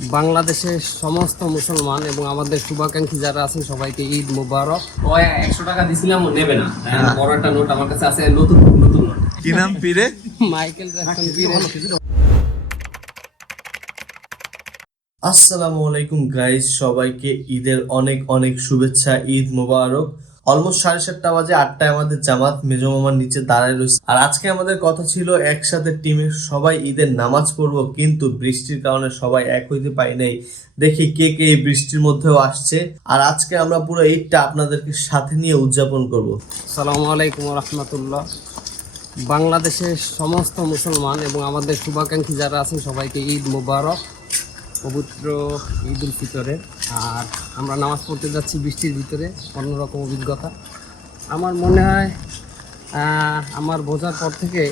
বাংলাদেশের সমস্ত মুসলমান এবং আমাদের শুভাকাঙ্ক্ষী যারা আছেন সবাইকে ঈদ মুবারক। ওই 100 টাকা দিছিলাম, ও নেবে না। বড় একটা নোট আমার কাছে আছে, নতুন নতুন নোট। কি নাম পীরে? মাইকেল জ্যাকসন পীরে। আসসালামু আলাইকুম গাইস, সবাইকে ঈদের অনেক অনেক শুভেচ্ছা। ঈদ মুবারক। অলমোস্ট 7:30 বাজে, 8টায় আমাদের জামাত মেজো মামার নিচে দাঁড়ায় রয়েছে। আর আজকে আমাদের কথা ছিল একসাথে টিমের সবাই ঈদের নামাজ পড়বো, কিন্তু বৃষ্টির কারণে সবাই এক হইতে পারি নাই। দেখি কে কে এই বৃষ্টির মধ্যেও আসছে। আর আজকে আমরা পুরো ঈদটা আপনাদেরকে সাথে নিয়ে উদযাপন করব। আসসালামু আলাইকুম ওয়া রাহমাতুল্লাহ। বাংলাদেশের সমস্ত মুসলমান এবং আমাদের শুভাকাঙ্ক্ষী যারা আছেন সবাইকে ঈদ মুবারক, পবিত্র ঈদ উল ফিতরের। আর আমরা নামাজ পড়তে যাচ্ছি বৃষ্টির ভিতরে, অন্যরকম অভিজ্ঞতা। আমার মনে হয় আমার বোঝার পর থেকে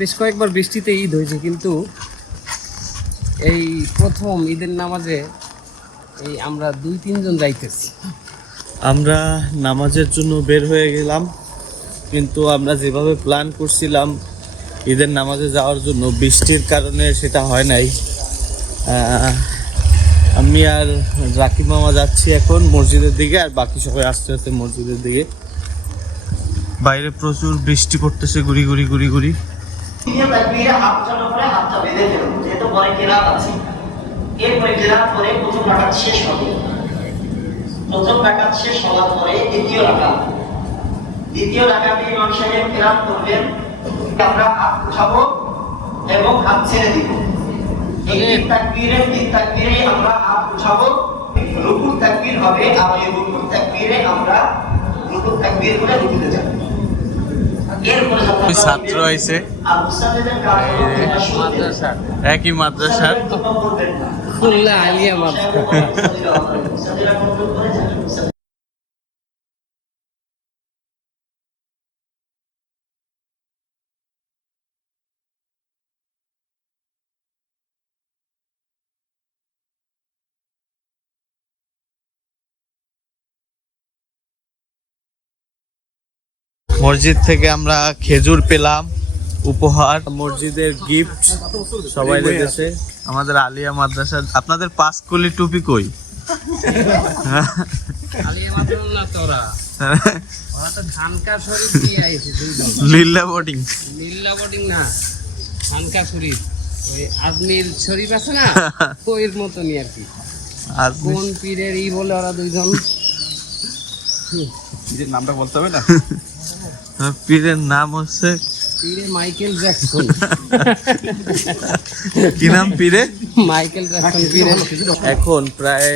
বেশ কয়েকবার বৃষ্টিতে ঈদ হয়েছে, কিন্তু এই প্রথম ঈদের নামাজে এই আমরা 2-3 জন যাইতেছি। আমরা নামাজের জন্য বের হয়ে গেলাম, কিন্তু আমরা যেভাবে প্ল্যান করছিলাম ঈদের নামাজে যাওয়ার জন্য, বৃষ্টির কারণে সেটা হয় নাই। আমি আর রাকিব মামা যাচ্ছি এখন মসজিদের দিকে, আর বাকি সবাই আস্তে আস্তে মসজিদের দিকে। বাইরে প্রচুর বৃষ্টি পড়তেছে, গুড়ি গুড়ি গুড়ি গুড়ি। প্রথম রাকাত শেষ হওয়ার পরে দ্বিতীয় রাকাতে ইমাম সাহেব কিরাত করবেন। আমরা হাত উঠাবো এবং হাত ছেড়ে দিব। এই তিন তাকবীরে আমরা হাত উঠাবো। রুকুর তাকবীর হবে, আর এই রুকুর তাকবীরে আমরা রুকুর তাকবীর করে রুকুতে যাব। এরপরে ছাত্র আইছে একই মাদ্রাসার খুলনা আলিয়া মাদ্রাসা। মসজিদ থেকে আমরা খেজুর পেলাম উপহার, মসজিদের গিফট সবাই দিয়েছে। আমাদের আলিয়া মাদ্রাসা। আপনাদের পাঁচকলি টুপি কই? আলিয়া মাদ্রাসা না তোরা, ওরা তো খানকা শরীফ দিয়ে আইছে দুইজন। লিল্লা বোর্ডিং না, খানকা শরীফ, ওই আজমির শরীফ আছে না, ওইর মতনই আর কি। আর কোন পীরের ই বলে ওরা দুইজন? পীরের নামটা বলতে হবে না। পীরের নাম হচ্ছে পীরে মাইকেল জ্যাকসন। কি নাম পীরে? মাইকেল জ্যাকসন পীরে। এখন প্রায়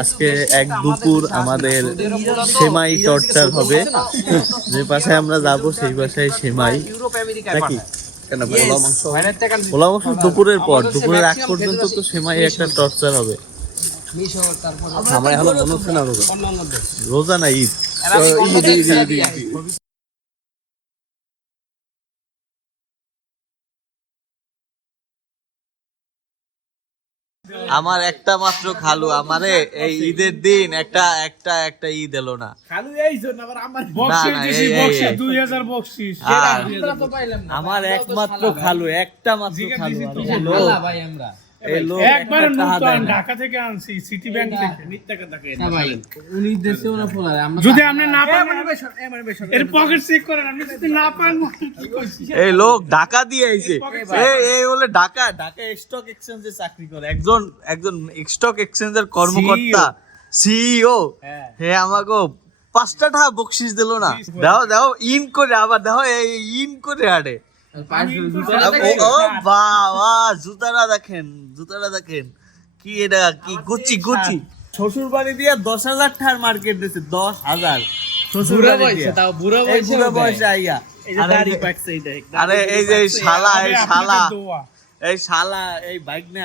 আজকে এক দুপুর আমাদের সেমাই টর্চার হবে। যে পাশায় আমরা যাবো সেই পাশায় সেমাই নাকি পোলাও মাংস দুপুরের পর, দুপুরের আগ পর্যন্ত তো সেমাই একটা টর্চার হবে। আমার এখন মনে হচ্ছে না রোজা না ঈদ। আমার একটা মাত্র খালু আমারে এই ঈদের দিন একটা একটা একটা ঈদ এলো না। খালু এই জন্য আবার আমার বকশিশ 2000 বকশিশ আমার একমাত্র খালু, একটা মাত্র খালু। ভাই আমরা এই লোক একবার টাকা দেয় না। ঢাকা থেকে আনছি, সিটি ব্যাংক থেকে। মিথ্যা কথা কই না ভাই, উনি দেশেও না ফোলারে আমরা যদি আপনি না পান এর পকেট চেক করেন, আপনি যদি না পান কি কইছি। এই লোক ঢাকা দিয়ে আইছে। এই বলে ঢাকা স্টক এক্সচেঞ্জে চাকরি করে একজন স্টক এক্সচেঞ্জের কর্মকর্তা, সিইও। হে আমাকে 5টা টাকা বকশিশ দিল না। দাও ইন করে, আবার দাও এই ইন করে হাঁটে। ও বাবা, জুতাটা দেখেন কি, এটা কি গুচি শ্বশুর বাড়ি দিয়ে 10,000 টাকার মার্কেট দিয়েছে। 10,000 শ্বশুর বাড়ি দিয়ে, তাও বুড়া বুড়া বয়সে আইয়া। এই যে দাড়ি পাকছে এইটা। আরে এই যে এই শালা এই বাইক না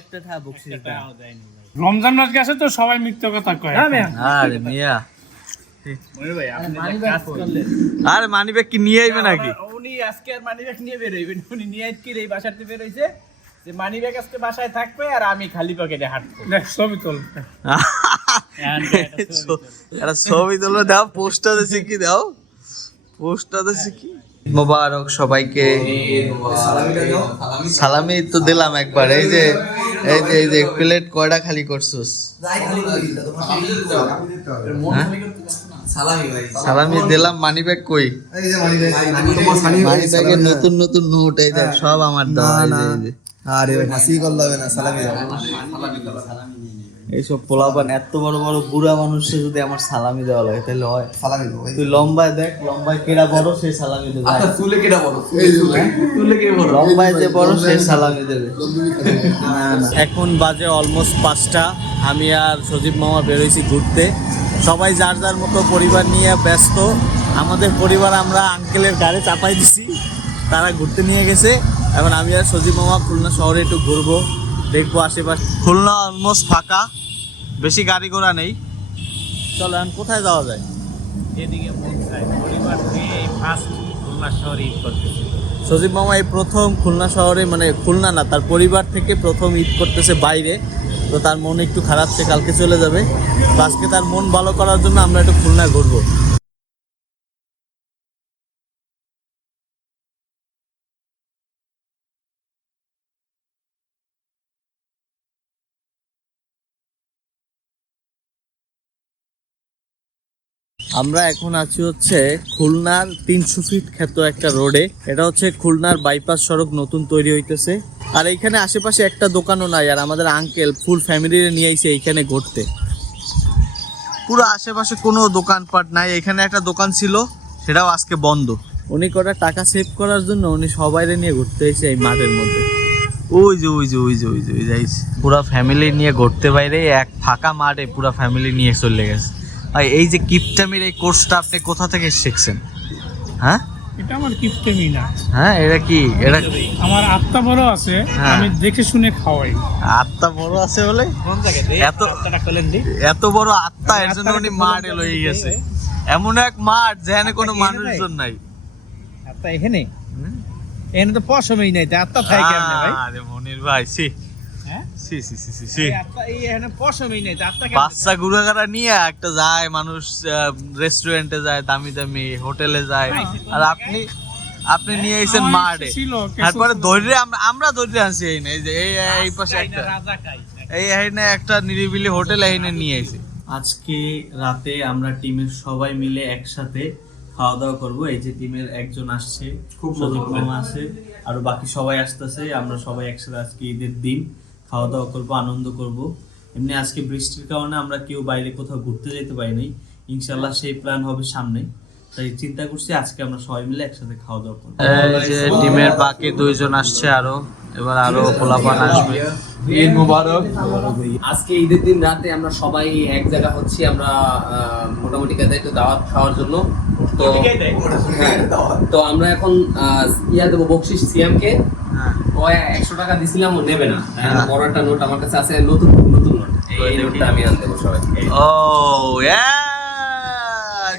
একটা টাকা বকশিশ দেয়। রমজান মাস গেছে তো সবাই মিথ্যা কথা কয়। আরে মিয়া, মনির ভাই আপনি কাজ করলেন। আরে মানিব্যাগ কি নিয়ে আইবে নাকি? উনি আজকে আর মানিব্যাগ নিয়ে বের হইবেন। উনি নিয়ে আজকে এই বাসাতে বের হইছে যে মানিব্যাগ আজকে বাসায় থাকবে আর আমি খালি পকেটে হাঁটবো। ছবি তোল। একটা ছবি তোলো, দাও পোস্টটা দেখি কি, দাও পোস্টটা দেখি কি। মোবারক সবাইকে। সালামি তো দিলাম একবার। এই যে প্লেট কয়টা খালি করছস? সালামি দিলাম। মানি ব্যাগ কই? মানি ব্যাগে নতুন নতুন নোট এই দেখ সব আমার দেওয়া। আরে ভাই হাসি করলে না, সালামি দাও। এইসব পোলাপান এত বড় বড় বুড়া মানুষে যদি আমার সালামি দেওয়া লাগে তাহলে হয়? সালামি দাও। তুই লম্বায় দেখ, লম্বায় কেডা বড় সেই সালামি দেবে। চুলে কেডা বড়? এই চুলে কে বড়? লম্বায় যে বড় সেই সালামি দেবে। এখন বাজে অলমোস্ট 5টা। আমি আর সজীব মামা বেরোইছি ঘুরতে। সবাই যার যার মতো পরিবার নিয়ে ব্যস্ত। আমাদের পরিবার আমরা আঙ্কেলের গাড়ি চাপাই দিছি, তারা ঘুরতে নিয়ে গেছে। এখন আমি আর সজীব মামা খুলনা শহরে একটু ঘুরবো, দেখবো আশেপাশে। খুলনা অলমোস্ট ফাঁকা, বেশি গাড়ি ঘোড়া নেই। চলো এখন কোথায় যাওয়া যায়? এদিকে মন চায় পরিবার নিয়ে এই ফার্স্ট খুলনা শহরে ঈদ করতেছে। সজীব মামা এই প্রথম খুলনা শহরে, মানে খুলনা না, তার পরিবার থেকে প্রথম ঈদ করতেছে বাইরে। তো তার মন একটু খারাপ, সে কালকে চলে যাবে। তো আজকে তার মন ভালো করার জন্য আমরা একটু খুলনা ঘুরবো। আমরা এখন আছি হচ্ছে খুলনার 300 ফিট খ্যাত একটা রোডে। এটা হচ্ছে খুলনার বাইপাস সড়ক নতুন তৈরি হইতেছে। আর এইখানে আশেপাশে একটা দোকানও নাই। আর আমাদের আঙ্কেল ফুল ফ্যামিলি নিয়ে আইছে এইখানে ঘুরতে। পুরো আশেপাশে কোনো দোকানপাট নাই। এখানে একটা দোকান ছিল, সেটাও আজকে বন্ধ। উনি কটা টাকা সেভ করার জন্য উনি সবাইরে নিয়ে ঘুরতে এসে এই মাঠের মধ্যে। ওই যে যাইছে পুরা ফ্যামিলি নিয়ে ঘুরতে বাইরে এক ফাঁকা মাঠে পুরা ফ্যামিলি নিয়ে চলে গেছে। ভাই এই যে কিপটামির এই কোর্সটা আপনি কোথা থেকে শিখছেন? হ্যাঁ এটা আমার কিপটেমি না। হ্যাঁ এটা কি? এটা আমার আত্মা বড় আছে, হ্যাঁ। আমি দেখে শুনে খাওয়াই। আত্মা বড় আছে বলে? কোন জায়গায় এত বড় আত্মা, এর জন্য উনি মাঠে লয়ে গেছে। এমন এক মাঠ যেখানে কোনো মানুষজন নাই। আত্মা এখানে এখানে তো পশমই নাই, তা আত্মা থাকে কেমনে ভাই? আরে মনির ভাই সি হ্যাঁ সি সি সি সি এই আত্মা এই এখানে পশমই নাই, তা আত্মা কেমনে? বাচ্চা গুড়াগাড়া নিয়ে একটা যায় মানুষ, রেস্টুরেন্টে যায়, দামি দামি হোটেলে যায়। আর আপনি নিয়ে এসেছেন মাঠে। তারপরে ধৈর্য আমরা ধৈর্য আনছি। এই যে এই পাশে একটা রাজা খাই এইখানে একটা নিরিবিলি হোটেল এইখানে নিয়ে এসে। আজকে রাতে আমরা টিমের সবাই মিলে একসাথে খাওয়া দাওয়া করবো। এই যে টিমের একজন আসছে, সজীব মামা আছে, আরো বাকি সবাই আসতেছে। আমরা সবাই একসাথে আজকে ঈদের দিন খাওয়া দাওয়া করবো, আনন্দ করব। এমনি আজকে বৃষ্টির কারণে আমরা কেউ বাইরে কোথাও ঘুরতে যেতে পারিনি। ইনশাল্লাহ সেই প্ল্যান হবে সামনে। তাই চিন্তা করছি আজকে আমরা সবাই মিলে একসাথে খাওয়া দাওয়া করবো। এই যে টিমের বাকি 2 জন আসছে, এবার আরো পোলাপান আসবে। ঈদ মোবারক। আজকে ঈদের দিন রাতে আমরা সবাই এক জায়গা হচ্ছি। আমরা মোটামুটি কাজে একটু দাওয়াত খাওয়ার জন্য। তো হ্যাঁ, তো আমরা এখন দেবো বকশিস সিয়ামকে। ও 100 টাকা দিছিলাম, ও নেবে না। বড় একটা নোট আমার কাছে আছে, নতুন নোট। এই নোটটা আমি আনতে দেবো সবাই। ও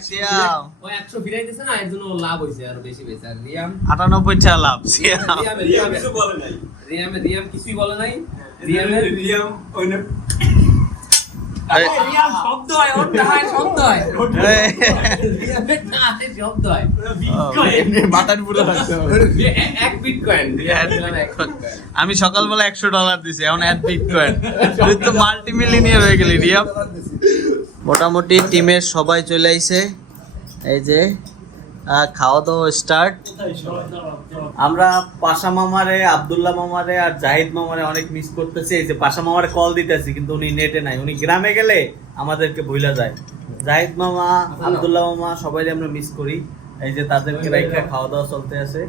সিয়াম ও 100 ফিরাই দিছে না, এর জন্য লাভ হইছে, আর বেশি পেয়েছে। আর রিয়াম 98 টাকা লাভ। সিয়াম কিছু বলে নাই। রিয়াম কিছুই বলে নাই। রিয়াম ওই না রিয়াম শব্দ হয়, ওর টাকা শব্দ হয়। রিয়ামের টাকা শব্দ হয়। এমনি বাটান পুরো লাগছে। 1 বিটকয়েন। আমি সকালবেলা $100 দিছি, এখন 1 বিটকয়েন। তুই তো মাল্টি মিলিয়নিয়ার হয়ে গেলি রিয়াম। মোটামুটি টিমের সবাই চলে আইছে। এই যে খাওয়া দাওয়া স্টার্ট। আমরা পাশা মামারে, আব্দুল্লাহ মামারে আর জাহিদ মামারে অনেক মিস করতেছি। এই যে পাশা মামারে কল দিতেছি, কিন্তু উনি নেটে নাই। উনি গ্রামে গেলে আমাদেরকে ভুলা যায়। জাহিদ মামা, আব্দুল্লাহ মামা সবাই আমরা মিস করি। এই যে তাদেরকে রাইখা খাওয়া দাওয়া চলতে আছে।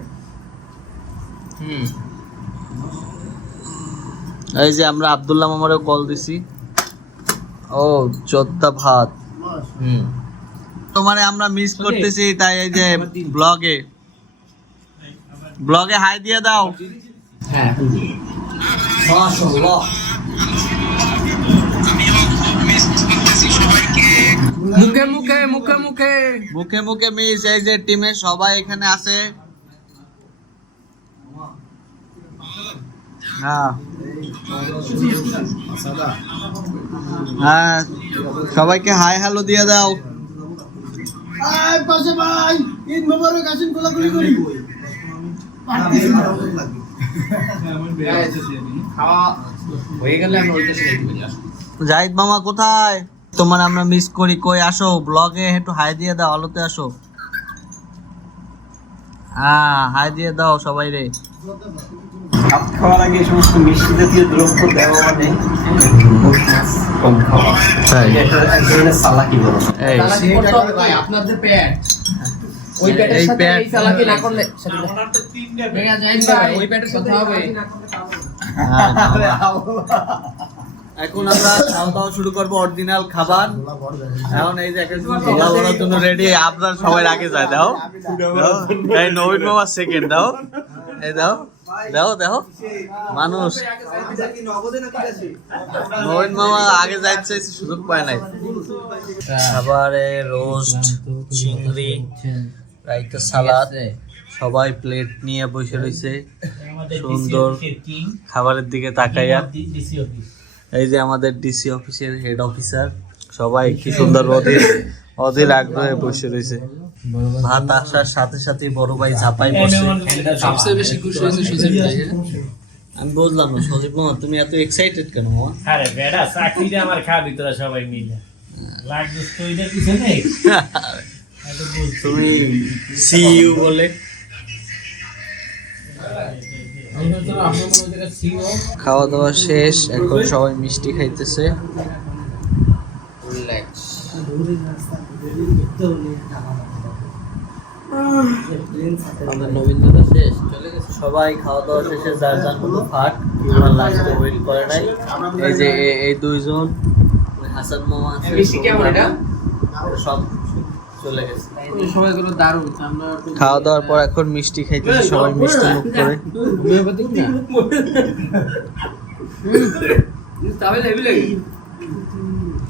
এই যে আমরা আব্দুল্লাহ মামারেও কল দিছি। ও চোদ্দা ভাত। তোমারে আমরা মিস করতেছি, তাই এই যে ব্লগে হাই দিয়ে দাও। হ্যাঁ মাশাআল্লাহ। মুখে মুখে মিস। এই যে টিমের সবাই এখানে আছে। হ্যাঁ হ্যাঁ, সবাইকে হাই হ্যালো দিয়ে দাও। পাশে ভাই। ঈদ মোবারক আসেন কোলাকুলি করি খাওয়া হয়ে গেলে আমরা ওইটা ছেড়ে দিব। জাহিদ মামা কোথায়? তোমার আমরা মিস করি, কই আসো ব্লগে একটু হাই দিয়ে দাও, আলোতে আসো। হ্যাঁ হাই দিয়ে দাও সবাই রে। ভাত খাওয়ার আগে এই সমস্ত মিষ্টি জাতীয় দ্রব্য দেওয়া মানে কম খাওয়া। তাই এটা এক ধরনের সালাকি বলা হয়। এই চালাকি করতে হবে ভাই, আপনার যে পেট, ওই পেটের এই সাথে পেট- এই চালাকি না করলে সেটা আমার তো 3টা ভেঙে যায় না ভাই, ওই পেটের সাথে হবে। হ্যাঁ, এখন আমরা খাওয়া দাওয়া শুরু করবো অরিজিনাল খাবার। এখন এই যে একটা গোলা ভরার জন্য রেডি, আপনার সবাই আগে যায়। দাও দাও। এই নবীন মামা সেকেন্ড দাও, এই দাও দাও দাও মানুষ। নবীন মামা আগে যাইতে চাইছে, সুযোগ পায় নাই। খাবারে রোস্ট, চিংড়ি, রাইতা, সালাদ, সবাই প্লেট নিয়ে বসে রয়েছে সুন্দর খাবারের দিকে তাকাইয়া। এই যে আমাদের ডিসি অফিসের হেড অফিসার, সবাই কি সুন্দর অধীর আগ্রহে বসে রয়েছে। ভাত আসার সাথে সাথে বড় ভাই ঝাপাই বসে। সবচেয়ে বেশি খুশি হয়েছে সুজিত ভাই। আমি বুঝলাম না সজীব মামা তুমি এত এক্সাইটেড কেন মামা? আরে বেড়া চাকরিটা আমার খাবি তোরা সবাই মিলে লাগবে তো এটার পিছনে তুমি সিইউ বলে। খাওয়া দাওয়া শেষ, এখন সবাই মিষ্টি খাইতেছে। রিল্যাক্স। আমাদের নবীনদাদা শেষ চলে গেছে। সবাই খাওয়া দাওয়া শেষে যার যার মতো ফাট, আমার লাস্টে ওয়েট করে নাই। এই যে এই দুইজন, ওই হাসান মামা আছে, মিষ্টি কেমন এটা? সব চলে গেছে। সবাই গুলো দারুণ। আমরা খাওয়া দাওয়ার পর এখন মিষ্টি খাইতেছে সবাই, মিষ্টি মুখ করে। হোমিওপ্যাথিক না তাহলে হেভি লাগে।